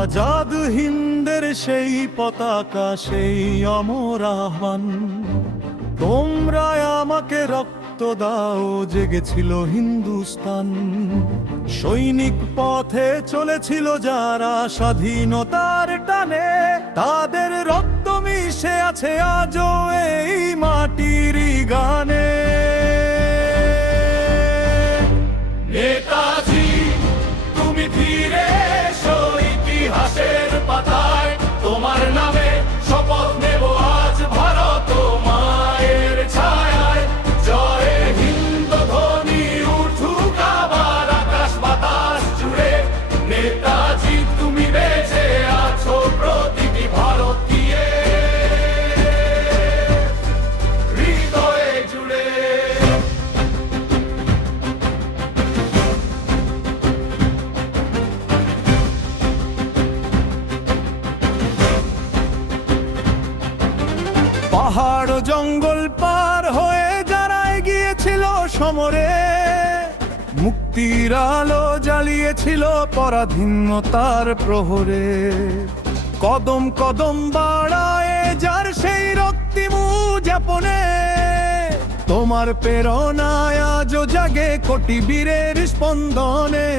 আজাদ হিন্দের সেই পতাকা, সেই অমর আহ্বান। তোমরা আমাকে রক্ত দাও, জেগেছিল হিন্দুস্তান। সৈনিক পথে চলেছিল যারা স্বাধীনতার টানে, তাদের রক্ত মিশে আছে আজও এই মাটির গানে। নেতাজি, তুমি ফিরে এসো ইতিহাসের পাতায়। তোমার নামে শপথ নেব আজ ভারত মায়ের ছায়ায়। জয় হিন্দ ধ্বনি উঠুক আবার আকাশ বাতাস জুড়ে। নেতাজি, তুমি বেঁচে আছো প্রতিটি ভারতীয়ের হৃদয়ে জুড়ে। পাহাড় জঙ্গল পার হয়ে যারা এগিয়েছিল সমরে, মুক্তির আলো জ্বালিয়েছিল পরাধীনতার প্রহরে। কদম কদম বাড়ায় যার সেই রক্তিম উযাপনে, তোমার প্রেরণায় আজও জাগে কোটি বীরের স্পন্দনে।